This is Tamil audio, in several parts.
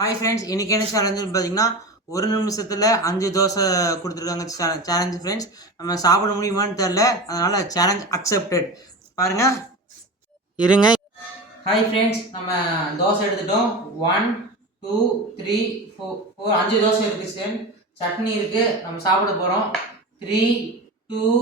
ஹாய் ஃப்ரெண்ட்ஸ், இன்றைக்கி என்ன சேலஞ்சுன்னு பார்த்தீங்கன்னா, ஒரு நிமிஷத்தில் 5 தோசை கொடுத்துருக்காங்க சேலஞ்சு ஃப்ரெண்ட்ஸ். நம்ம சாப்பிட முடியுமான்னு தெரில, அதனால் சேலஞ்ச் அக்செப்டட். பாருங்கள், இருங்க. ஹாய் ஃப்ரெண்ட்ஸ், நம்ம தோசை எடுத்துட்டோம். 1 2 3 4 5 தோசை இருக்குது சார். சட்னி இருக்குது. நம்ம சாப்பிட போகிறோம். 3 2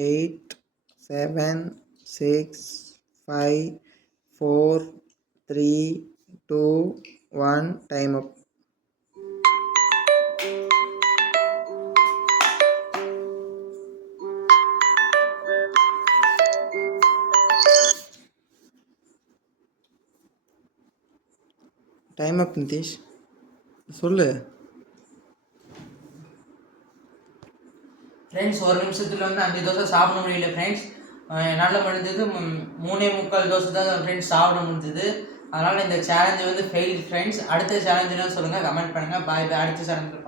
8 7 6 5 4 3 2 1 time up. டைம் அப் நிதிஷ், சொல்லு. ஃப்ரெண்ட்ஸ், ஒரு நிமிஷத்தில் 5 தோசை சாப்பிட முடியல ஃப்ரெண்ட்ஸ். என்னால் முடிஞ்சது 3.25 தோசை தான் ஃப்ரெண்ட்ஸ் சாப்பிட முடிஞ்சது. அதனால் இந்த சேலஞ்சு ஃபெயில் ஃப்ரெண்ட்ஸ். அடுத்த சேலஞ்சுலாம் சொல்லுங்கள், கமெண்ட் பண்ணுங்கள். பாய் பாய். அடுத்த சேலஞ்சில்